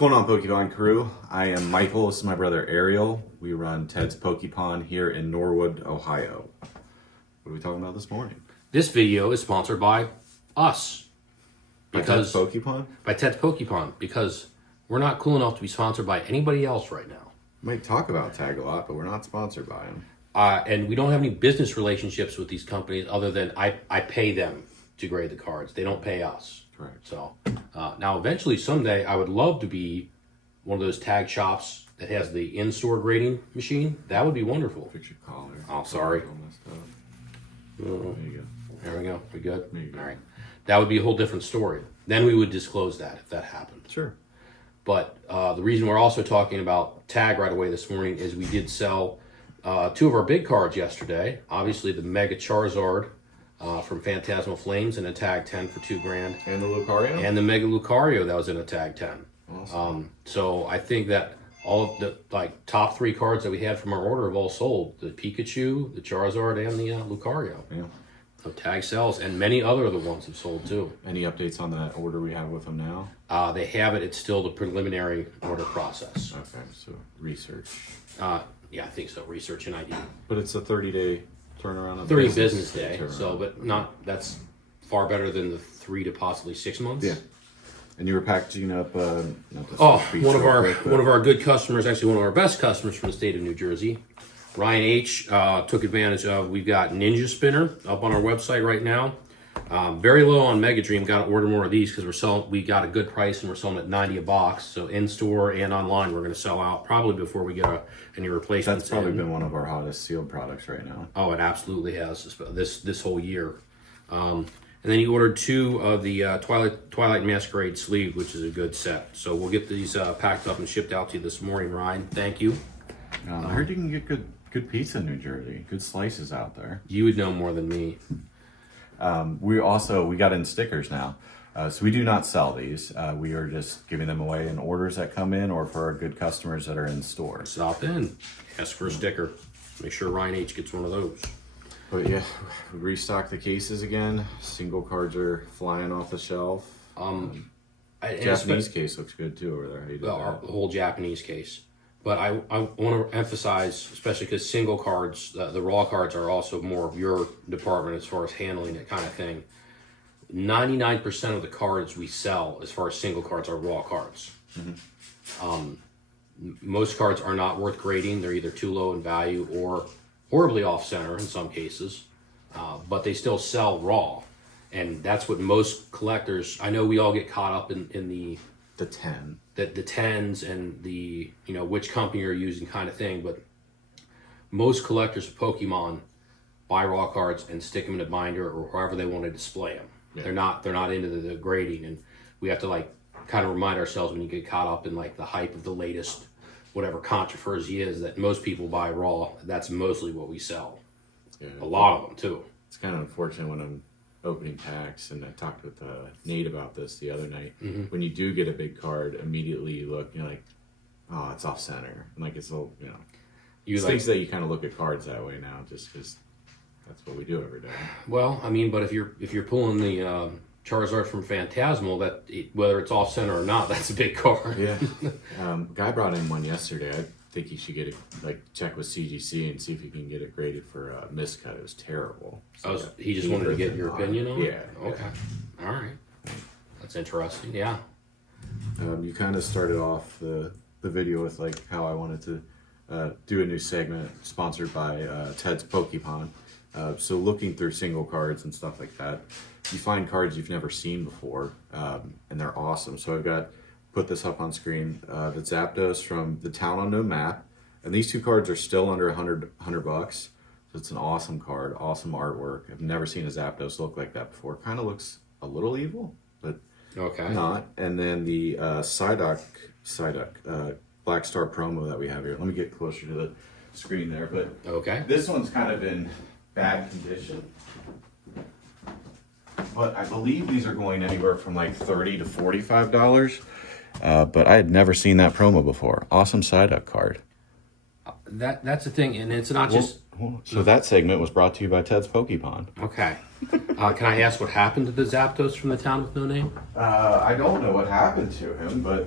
going on, Pokemon crew? I am Michael. This is my brother Ariel. We run Ted's Pokepon here in Norwood, Ohio. What are we talking about this morning? This video is sponsored by us. By Ted's Pokepon? By Ted's Pokepon, because we're not cool enough to be sponsored by anybody else right now. We might talk about Tag a lot, but we're not sponsored by them. And we don't have any business relationships with these companies other than I pay them to grade the cards. They don't pay us. Correct. So now eventually someday I would love to be one of those tag shops that has the in-store grading machine. That would be wonderful. Fix your collar. Oh, sorry. All messed up. There you There we go. We good? There you go. All right. That would be a whole different story. Then we would disclose that if that happened. Sure. But the reason we're also talking about tag right away this morning is we did sell two of our big cards yesterday. Obviously the Mega Charizard from Phantasmal Flames in a tag 10 for $2,000. And the Lucario? And the Mega Lucario that was in a tag 10. Awesome. So I think that all of the top three cards that we had from our order have all sold. The Pikachu, the Charizard, and the Lucario. Yeah. So tag sells, and many other of the ones have sold too. Any updates on that order we have with them now? They have it. It's still the preliminary order process. Okay, so research. Yeah, I think so. Research and ID. But it's a 30-day turnaround. 30 business day. turnaround. So, but not. That's far better than the 3 to possibly 6 months. Yeah. And you were packaging up. Not to Oh, speak one so of our quick, but- one of our good customers, actually one of our best customers from the state of New Jersey, Ryan H. Took advantage of. We've got Ninja Spinner up on our website right now. Very low on Mega Dream. Got to order more of these because we're selling. We got a good price and we're selling at $90 a box. So in store and online, we're going to sell out probably before we get any replacements. That's probably in. been one of our hottest sealed products right now. Oh, it absolutely has this whole year. And then you ordered two of the Twilight Masquerade sleeve, which is a good set. So we'll get these packed up and shipped out to you this morning, Ryan. Thank you. I heard you can get good pizza in New Jersey. Good slices out there. You would know more than me. We got in stickers now. So we do not sell these. We are just giving them away in orders that come in or for our good customers that are in stores. Stop in, ask for a sticker. Make sure Ryan H gets one of those. But yeah, we restocked the cases again. Single cards are flying off the shelf. Japanese case looks good too over there. How you did Our that? whole Japanese case. But I want to emphasize, especially because single cards, the raw cards are also more of your department as far as handling it kind of thing. 99% of the cards we sell as far as single cards are raw cards. Most cards are not worth grading. They're either too low in value or horribly off center in some cases, but they still sell raw. And that's what most collectors, I know we all get caught up in the 10. the 10s and the, which company you're using kind of thing, but most collectors of Pokemon buy raw cards and stick them in a binder or however they want to display them. Yeah. They're not into the grading, and we have to kind of remind ourselves when you get caught up in the hype of the latest whatever controversy is that most people buy raw. That's mostly what we sell. Yeah, a lot of them too. It's kind of unfortunate when I'm opening packs, and I talked with Nate about this the other night. Mm-hmm. When you do get a big card, immediately you look, you're like, oh, it's off center, and it's a little, things that you kind of look at cards that way now, just because that's what we do every day. Well, I mean, but if you're pulling the Charizard from Phantasmal, whether it's off center or not, that's a big card. Yeah. Guy brought in one yesterday. I think he should get it, check with CGC and see if he can get it graded for miscut. It was terrible. So, he just wanted to get your opinion on it? Yeah. Okay. Yeah. All right. That's interesting. Yeah. You kind of started off the video with how I wanted to do a new segment sponsored by Ted's Pokepon. So looking through single cards and stuff like that, you find cards you've never seen before, and they're awesome. So I've put this up on screen. The Zapdos from the Town Unknown map, and these two cards are still under $100 bucks. So it's an awesome card, awesome artwork. I've never seen a Zapdos look like that before. Kind of looks a little evil, but not. And then the Psyduck Black Star promo that we have here. Let me get closer to the screen there, but okay. This one's kind of in bad condition. But I believe these are going anywhere from $30 to $45. But I had never seen that promo before. Awesome Psyduck card. That's the thing, and it's not just. So that segment was brought to you by Ted's Pokepon. Okay. Can I ask what happened to the Zapdos from the town with no name? I don't know what happened to him, but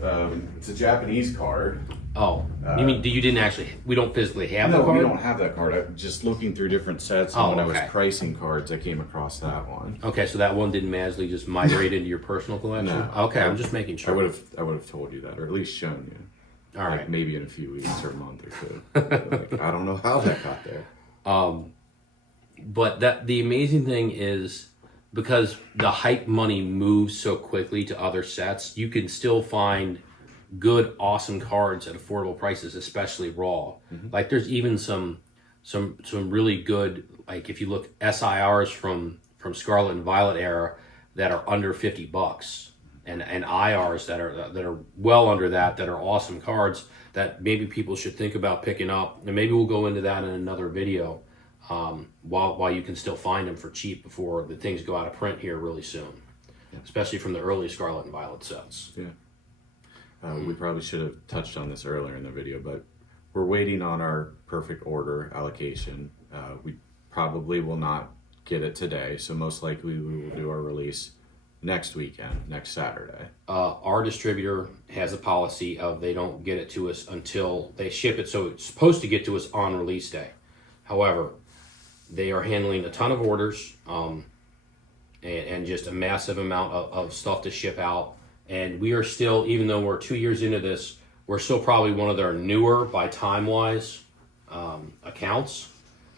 it's a Japanese card. Oh, you mean you didn't actually? We don't physically have the No, card. we don't have that card. I'm just looking through different sets, and Oh, when I was okay. pricing cards, I came across that one. Okay, so that one didn't magically just migrate into your personal collection. No. Okay, I'm just making sure. I would have told you that, or at least shown you. All Like right. maybe in a few weeks or a month or two. Like, I don't know how that got there. But the amazing thing is because the hype money moves so quickly to other sets, you can still find good, awesome cards at affordable prices, especially raw. Like there's even some really good, like if you look SIRs from Scarlet and Violet era that are under $50, and IRs that are well under that are awesome cards that maybe people should think about picking up, and maybe we'll go into that in another video. While you can still find them for cheap before the things go out of print here really soon, especially from the early Scarlet and Violet sets. Yeah. We probably should have touched on this earlier in the video, but we're waiting on our perfect order allocation. We probably will not get it today, so most likely we will do our release next weekend, next Saturday. Our distributor has a policy of they don't get it to us until they ship it, so it's supposed to get to us on release day. However, they are handling a ton of orders and just a massive amount of stuff to ship out. And we are still, even though we're 2 years into this, we're still probably one of their newer by time-wise accounts.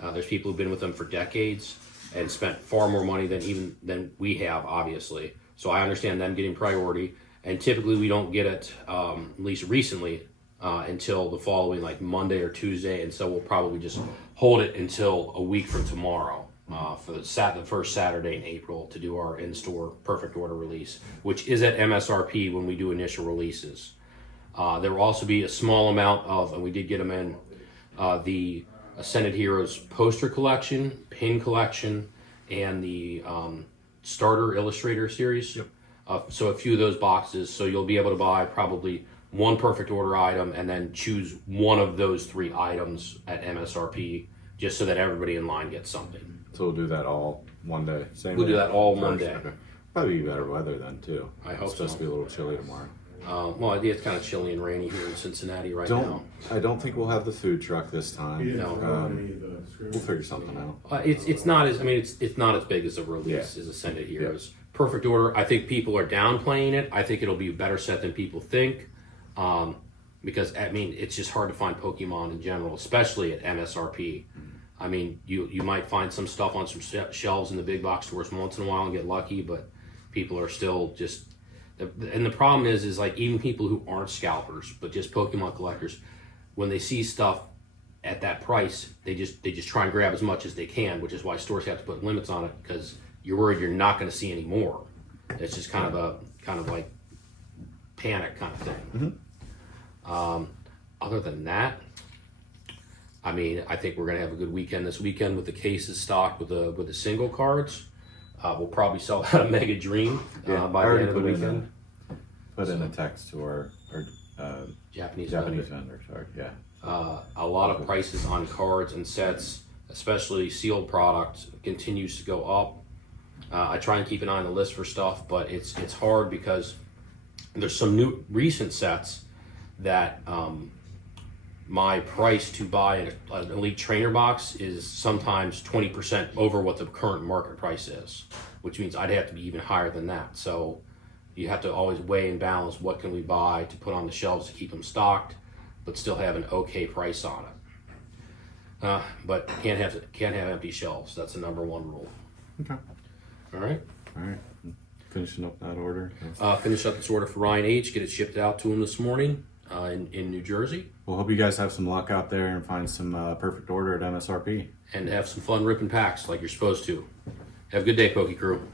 There's people who've been with them for decades and spent far more money than we have, obviously. So I understand them getting priority. And typically we don't get it, at least recently, until the following like Monday or Tuesday. And so we'll probably just hold it until a week from tomorrow. For the first Saturday in April to do our in-store perfect order release, which is at MSRP when we do initial releases. There will also be a small amount of, and we did get them in, the Ascended Heroes poster collection, pin collection, and the starter illustrator series. Yep. So a few of those boxes, so you'll be able to buy probably one perfect order item and then choose one of those 3 items at MSRP just so that everybody in line gets something. So we'll do that all one day. Same We'll day? do that all one First, day. okay. Probably be better weather then too. I hope It's supposed so. to be a little chilly tomorrow. Well, I think it's kind of chilly and rainy here in Cincinnati right now. I don't think we'll have the food truck this time. No. We'll figure something out. It's not as it's not as big as a release as Ascended Heroes. Perfect Order. I think people are downplaying it. I think it'll be a better set than people think, because I mean it's just hard to find Pokemon in general, especially at MSRP. I mean, you might find some stuff on some shelves in the big box stores once in a while and get lucky, but people are still just. And the problem is like even people who aren't scalpers but just Pokemon collectors, when they see stuff at that price, they just try and grab as much as they can, which is why stores have to put limits on it because you're worried you're not going to see any more. It's just kind of like panic kind of thing. Other than that, I mean, I think we're going to have a good weekend this weekend with the cases stocked with the single cards. We'll probably sell out a Mega Dream by the end of the weekend. Put in a text to our Japanese vendor. Sorry, yeah. A lot of prices on cards and sets, especially sealed product, continues to go up. I try and keep an eye on the list for stuff, but it's hard because there's some new recent sets that my price to buy an Elite Trainer box is sometimes 20% over what the current market price is, which means I'd have to be even higher than that. So you have to always weigh and balance what can we buy to put on the shelves to keep them stocked, but still have an okay price on it. But can't have empty shelves. That's the number 1 rule. Okay. All right. Finishing up that order. Finish up this order for Ryan H. Get it shipped out to him this morning in New Jersey. Well, hope you guys have some luck out there and find some perfect order at MSRP. And have some fun ripping packs like you're supposed to. Have a good day, Poke Crew.